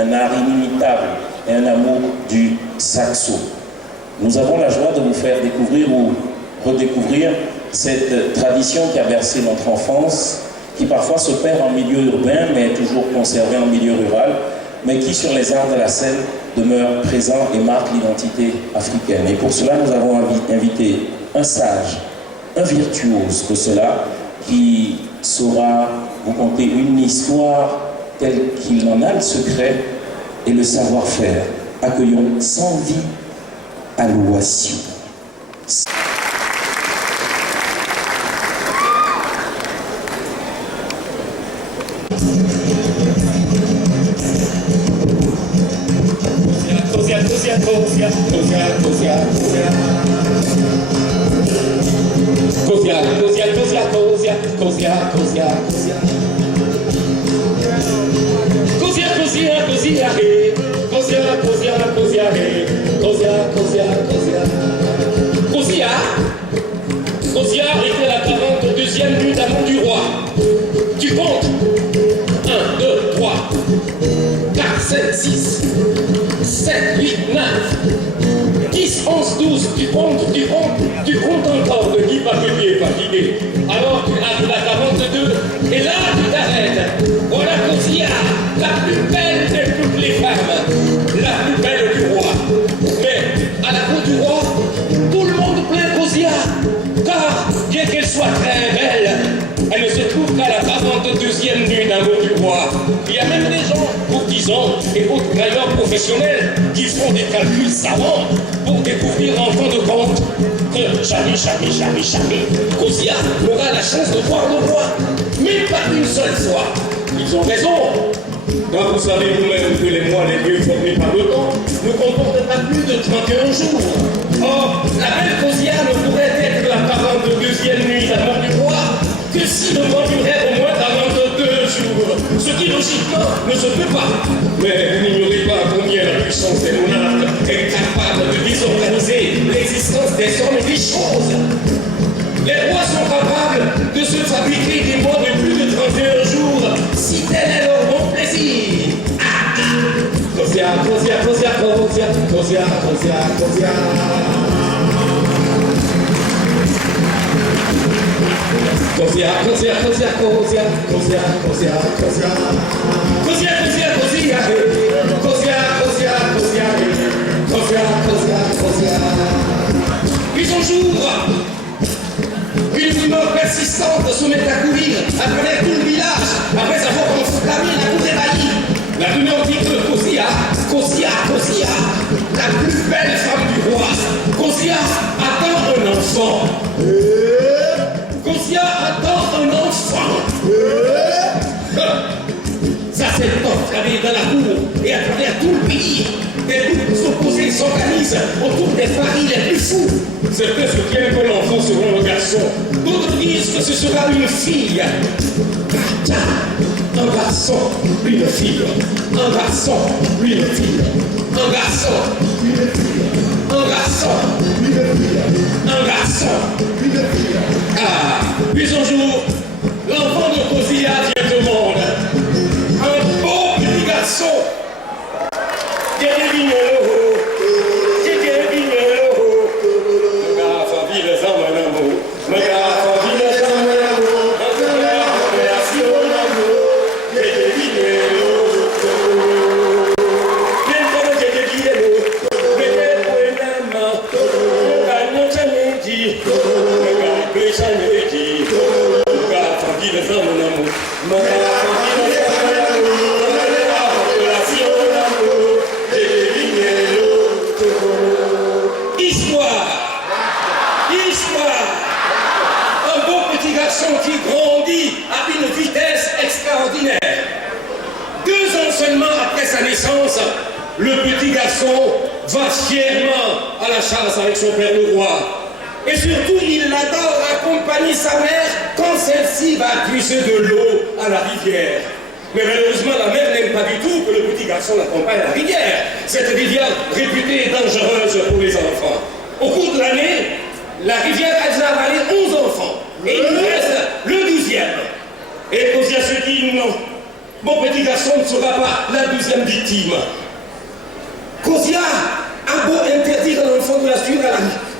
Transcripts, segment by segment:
un art inimitable et un amour du saxo. Nous avons la joie de vous faire découvrir ou redécouvrir cette tradition qui a bercé notre enfance, qui parfois se perd en milieu urbain, mais est toujours conservée en milieu rural, mais qui, sur les arts de la scène, demeure présent et marque l'identité africaine. Et pour cela, nous avons invité un sage, un virtuose de cela, qui saura vous conter une histoire telle qu'il en a le secret et le savoir-faire. Accueillons Sanvi Alouassio. Kozia était la 42e nuit d'amour du roi. Tu comptes 1, 2, 3, 4, 5, 6, 7, 8, 9, 10, 11, 12. Tu comptes encore de 10 papiers fatigués. Alors tu arrives à 42 et là tu t'arrêtes. Voilà Kozia, la plus belle de toutes les femmes, la plus belle du roi. Mais à la cour du roi, tout le monde plaint Kozia, car bien qu'elle soit très belle, elle ne se trouve qu'à la 42e nuit d'amour du roi. Il y a même des gens, courtisans et autres travailleurs professionnels qui font des calculs savants pour découvrir en fin de compte que jamais Kozia n'aura la chance de voir le roi, mais pas une seule fois. Ils ont raison. Quand vous savez vous-même que les mois les plus formés par le temps ne comportent pas plus de 31 jours. Or, la belle Kozia ne pourrait être la 42e nuit d'amour du roi que si le roi durait au moins 42 jours, ce qui logiquement ne se peut pas. Mais vous n'ignorez pas combien la puissance des monarques est capable de désorganiser l'existence des hommes et des choses. Les rois sont capables de se fabriquer des mois de plus de 31 jours si tel est leur bon plaisir. Kozia. Puis un jour, une rumeur persistante se met à courir à travers tout le village après avoir enflammé la cour des baillis. La rumeur dit que Kozia, la plus belle femme du roi, Kozia attend un enfant. Kozia attend un enfant. Ça s'est enflammé dans la cour et à travers tout le pays. Des groupes opposés s'organisent autour des paris les plus fous. Certains soutiennent que l'enfant sera un garçon. D'autres disent que ce sera une fille. Un garçon, une fille. Un garçon, une fille. Un garçon, une fille. Un garçon, une fille. Un garçon, une fille. Ah, puis un jour, l'enfant de Kozia vient au monde. Un beau petit garçon. Qui grandit à une vitesse extraordinaire. 2 ans seulement après sa naissance, le petit garçon va fièrement à la chasse avec son père le roi. Et surtout, il adore accompagner sa mère quand celle-ci va puiser de l'eau à la rivière. Mais malheureusement, la mère n'aime pas du tout que le petit garçon l'accompagne à la rivière. Cette rivière réputée dangereuse pour les enfants. Au cours de l'année, la rivière a déjà avalé 11 enfants. Et il nous reste le 12e. Et Kozia se dit non, mon petit garçon ne sera pas la 12e victime. Kozia a beau interdire l'enfant de la suivre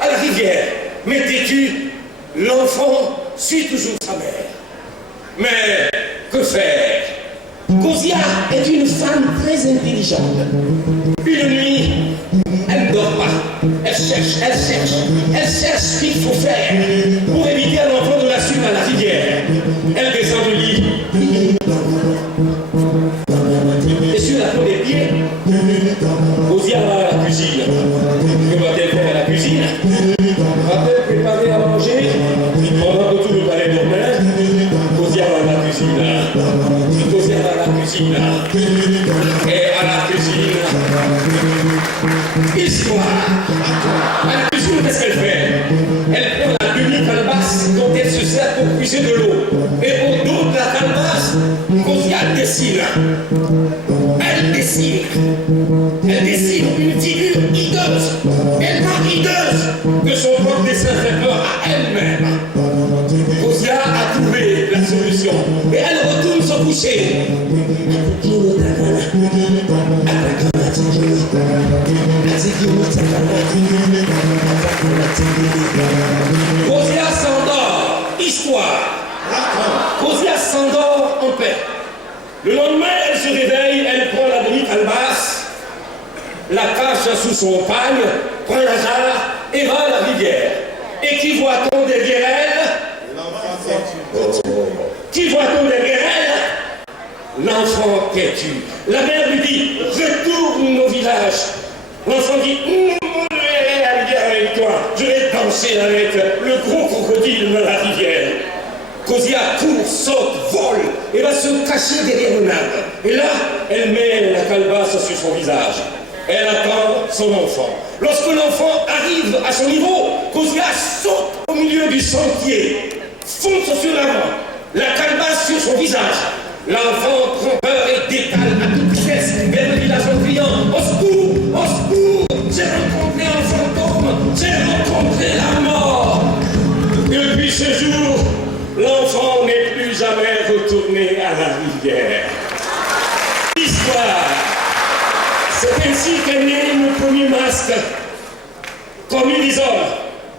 à la rivière, mais têtu, l'enfant suit toujours sa mère. Mais que faire? Kozia est une femme très intelligente. Une nuit, elle ne dort pas. Elle cherche ce qu'il faut faire pour éviter à l'enfant de la suivre à la rivière. Elle descend du lit. Et sur la peau des pieds, Kozia va à la cuisine. Que va-t-elle faire à la cuisine? Va-t-elle préparer à manger? Pendant que tout le palais dormait, Kozia va à la cuisine. Kozia va à la cuisine. Et à la cuisine, histoire. À la cuisine, qu'est-ce qu'elle fait? Elle prend la demi-calebasse dont elle se sert pour puiser de l'eau. Et au dos de la calebasse, Kozia dessine. Elle dessine une figure hideuse. Elle rend hideuse que son propre dessin fait peur à elle-même. Kozia a trouvé la solution et elle retourne se coucher. Kozia s'endort. Histoire. Kozia s'endort en paix. Le lendemain, elle se réveille, elle prend la demi-calebasse, la cache sous son pagne, prend la jarre et va à la rivière. Et qui voit-on derrière elle? Qui voit-on derrière elle? L'enfant têtu. La mère lui dit, retourne au village. L'enfant dit, je vais à la rivière avec toi, je vais danser avec le gros crocodile dans la rivière. Kozia court, saute, vole et va se cacher derrière un arbre. Et là, elle met la calebasse sur son visage. Elle attend son enfant. Lorsque l'enfant arrive à son niveau, Kozia saute au milieu du sentier, fonce sur l'avant, la calebasse sur son visage. L'enfant prend peur et décale à toute vitesse vers le village en criant « Au secours! Au secours! J'ai rencontré un fantôme! J'ai rencontré la mort !» Depuis ce jour, l'enfant n'est plus jamais retourné à la rivière. Histoire. C'est ainsi qu'est né le premier masque, connu des hommes,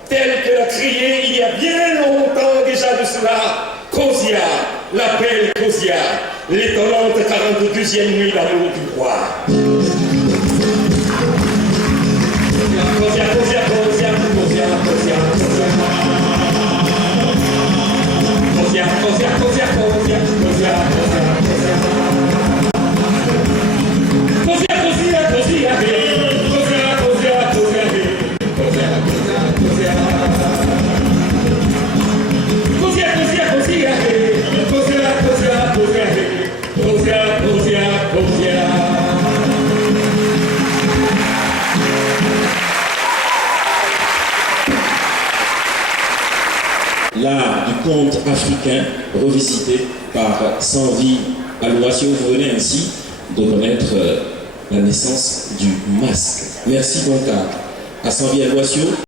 tel que l'a crié il y a bien longtemps déjà de cela, Kozia, la belle Kozia, l'étonnante 42e nuit d'amour du roi. Kozia, Kozia, Kozia, Kozia, Kozia, Kozia. Kozia, Kozia, Kozia, Kozia, Kozia, Kozia, Kozia. Kozia, Kozia, Kozia, Kozia, Kozia, Kozia, Kozia, Kozia. Kozia, Kozia, Kozia, Kozia, Kozia, Kozia, Kozia, Kozia. L'art du conte africain revisité par Sanvi Alouassio. Vous venez ainsi de connaître la naissance du masque. Merci donc à Sanvi Alouassio.